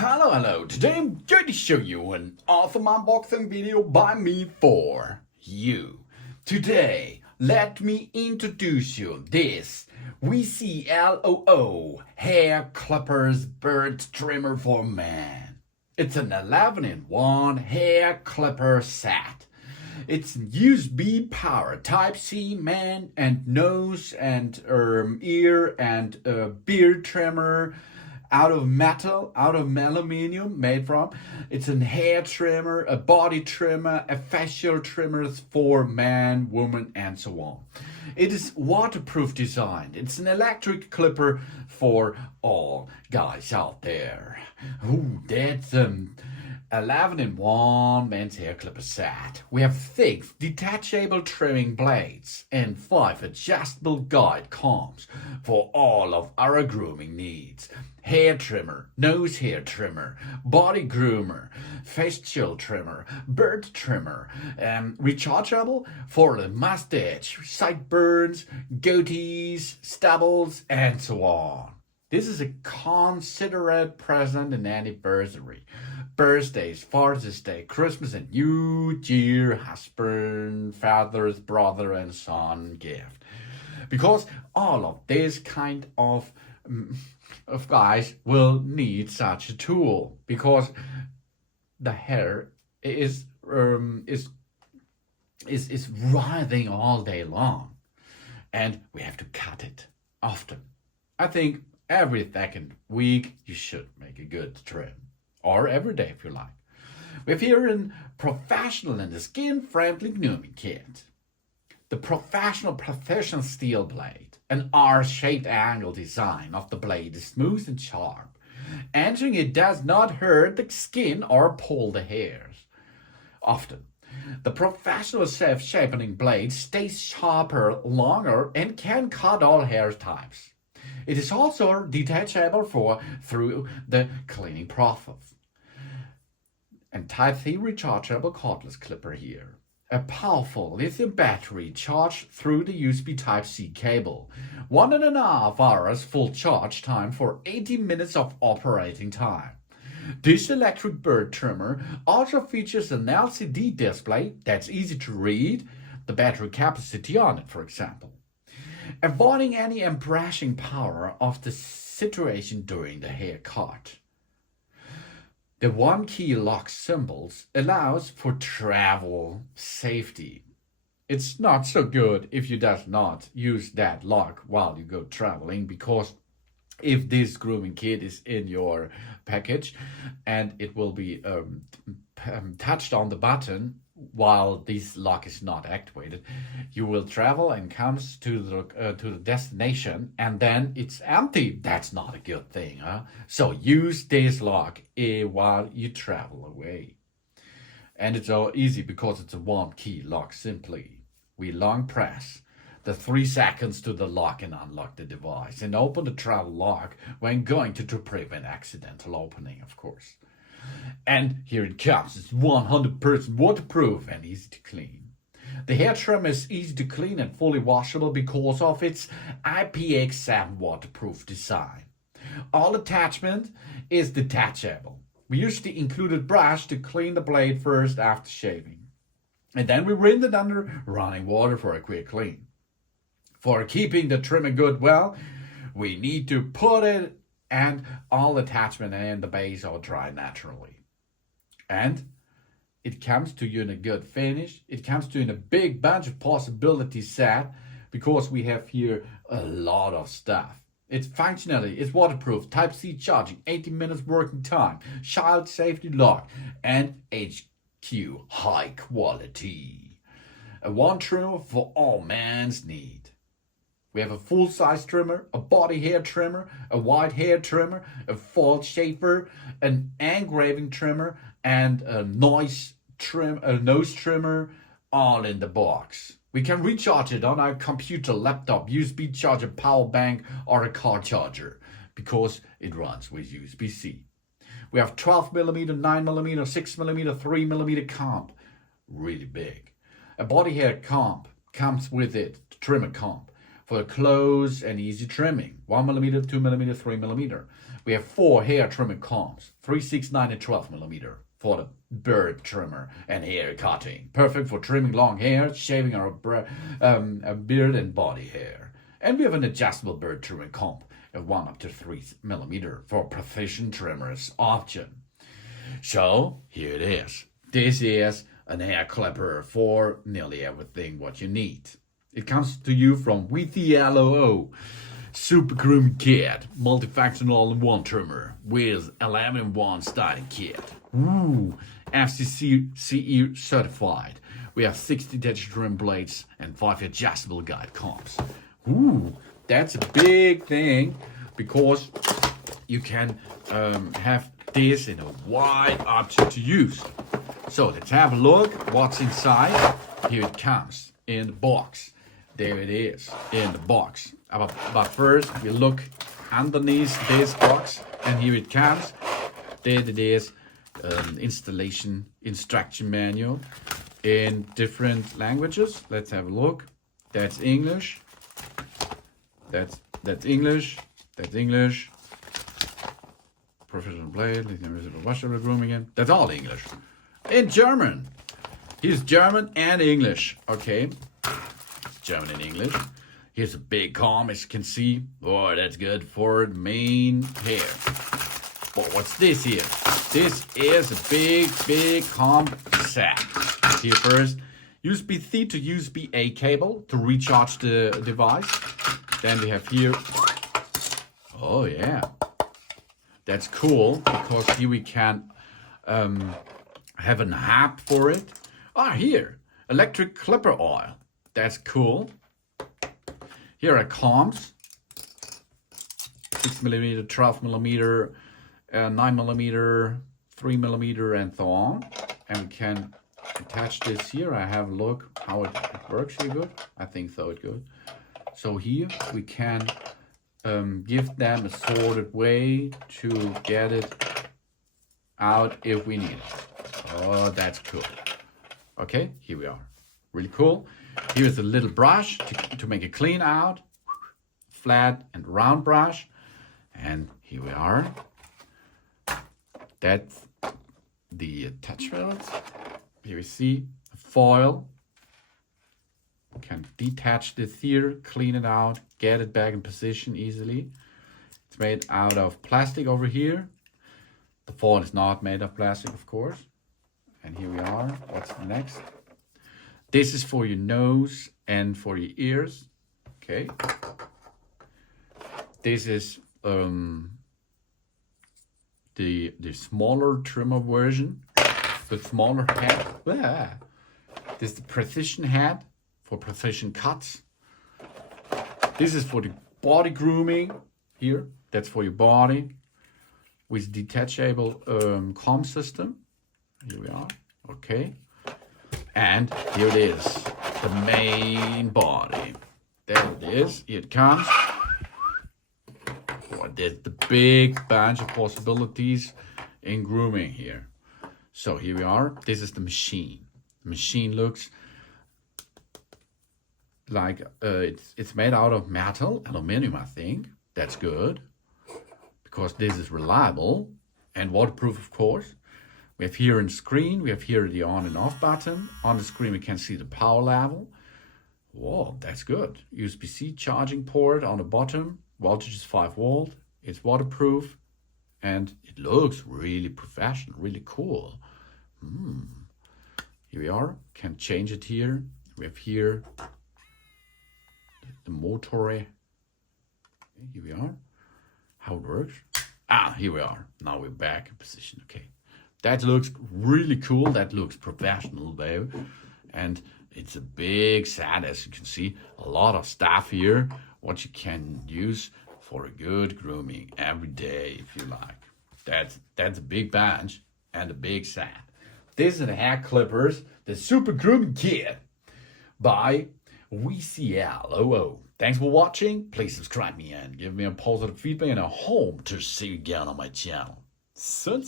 Hello. Today I'm going to show you an awesome unboxing video by me for you. Today, let me introduce you this VCLOO hair clippers bird trimmer for man. It's an 11-in-1 hair clipper set. It's USB power, Type-C, man and nose and ear and beard trimmer, out of metal, out of aluminium made from. It's a hair trimmer, a body trimmer, a facial trimmer for man, woman, and so on. It is waterproof design. It's an electric clipper for all guys out there. Ooh, that's 11-in-1 men's hair clipper set. We have 6 detachable trimming blades and 5 adjustable guide combs for all of our grooming needs. Hair trimmer, nose hair trimmer, body groomer, facial trimmer, bird trimmer, rechargeable for the mustache, sideburns, goatees, stubbles, and so on. This is a considerate present and anniversary. Birthdays, Father's Day, Christmas and New Year, husband, father's brother and son gift. Because all of this kind of guys will need such a tool, because the hair is writhing all day long and we have to cut it often. I think every second week you should make a good trim, or every day if you like. We have here a professional and the skin-friendly grooming kit. The professional precision steel blade, an R-shaped angle design of the blade is smooth and sharp. Entering it does not hurt the skin or pull the hairs. Often, the professional self-sharpening blade stays sharper longer and can cut all hair types. It is also detachable through the cleaning process. And Type-C rechargeable cordless clipper here. A powerful lithium battery charged through the USB Type-C cable. 1.5 hours full charge time for 80 minutes of operating time. This electric bird trimmer also features an LCD display that's easy to read, the battery capacity on it, for example. Avoiding any embarrassing power of the situation during the haircut. The one-key lock symbols allows for travel safety. It's not so good if you does not use that lock while you go traveling, because if this grooming kit is in your package and it will be touched on the button while this lock is not activated, you will travel and comes to the destination and then it's empty. That's not a good thing, huh? So use this lock while you travel away. And it's all easy because it's a one-key lock. Simply, we long press the 3 seconds to the lock and unlock the device and open the travel lock when going to prevent accidental opening, of course. And here it comes. It's 100% waterproof and easy to clean. The hair trimmer is easy to clean and fully washable because of its IPX7 waterproof design. All attachment is detachable. We use the included brush to clean the blade first after shaving. And then we rinse it under running water for a quick clean. For keeping the trimmer good well, we need to put it and all attachment and the base are dry naturally. And it comes to you in a good finish. It comes to you in a big bunch of possibilities set, because we have here a lot of stuff. It's functionality, it's waterproof, Type-C charging, 80 minutes working time, child safety lock, and HQ high quality. A one trimmer for all man's need. We have a full-size trimmer, a body hair trimmer, a white hair trimmer, a fault shaper, an engraving trimmer, and a nose trimmer, all in the box. We can recharge it on our computer, laptop, USB charger, power bank, or a car charger, because it runs with USB-C. We have 12mm, 9mm, 6mm, 3mm comb, really big. A body hair comb comes with it, trimmer comb. for close and easy trimming. 1 millimeter, 2 millimeter, 3 millimeter. We have 4 hair trimming combs, 3, 6, 9, and 12 millimeter for the beard trimmer and hair cutting. Perfect for trimming long hair, shaving our beard and body hair. And we have an adjustable beard trimming comb of 1 up to 3 millimeter for precision trimmers option. So here it is. This is an hair clipper for nearly everything what you need. It comes to you from VTLOO Super Grooming Kit, multifunction all-in-one trimmer with 11-in-1 styling kit. Ooh, FCC CE certified. We have 6 detachable trim blades and 5 adjustable guide combs. Ooh, that's a big thing because you can have this in a wide option to use. So let's have a look what's inside. Here it comes in the box. There it is in the box. But first we look underneath this box, and here it comes. There it is, installation instruction manual in different languages. Let's have a look. That's English. That's English. That's English. Professional blade, washable grooming again. That's all English. In German. Here's German and English. Okay. German and English. Here's a big comb, as you can see. Oh, that's good for main hair. But what's this here? This is a big comb set. Here first, USB-C to USB-A cable to recharge the device. Then we have here, oh yeah, that's cool because here we can have an app for it. Ah, here, electric clipper oil. That's cool. Here are combs, 6 millimeter, 12 millimeter, 9 millimeter, 3 millimeter, and so on. And we can attach this here. I have a look how it works here good. I think so it good. So here we can give them a sorted way to get it out if we need it. Oh, that's cool. Okay, here we are. Really cool. Here's a little brush to make it clean out. Flat and round brush. And here we are. That's the attachment. Here we see a foil. You can detach this here, clean it out, get it back in position easily. It's made out of plastic over here. The foil is not made of plastic, of course. And here we are. What's next? This is for your nose and for your ears. Okay. This is the smaller trimmer version, the smaller head. Ah. This is the precision head for precision cuts. This is for the body grooming here. That's for your body with detachable comb system. Here we are. Okay. And here it is, the main body. There it is. Here it comes. Oh, there's the big bunch of possibilities in grooming here. So here we are. This is the machine. The machine looks like it's made out of metal, aluminum, I think. That's good because this is reliable and waterproof, of course. We have here on the screen, we have here the on and off button. On the screen, we can see the power level. Whoa, that's good. USB-C charging port on the bottom. Voltage is 5 volt. It's waterproof. And it looks really professional, really cool. Here we are. Can change it here. We have here the motor. Here we are. How it works. Ah, here we are. Now we're back in position. Okay. That looks really cool. That looks professional though. And it's a big set, as you can see. A lot of stuff here, what you can use for a good grooming every day if you like. That's a big bunch and a big set. This is the hair clippers, the Super Grooming Kit by VCLOO. Thanks for watching. Please subscribe me and give me a positive feedback and a home to see you again on my channel. Sun.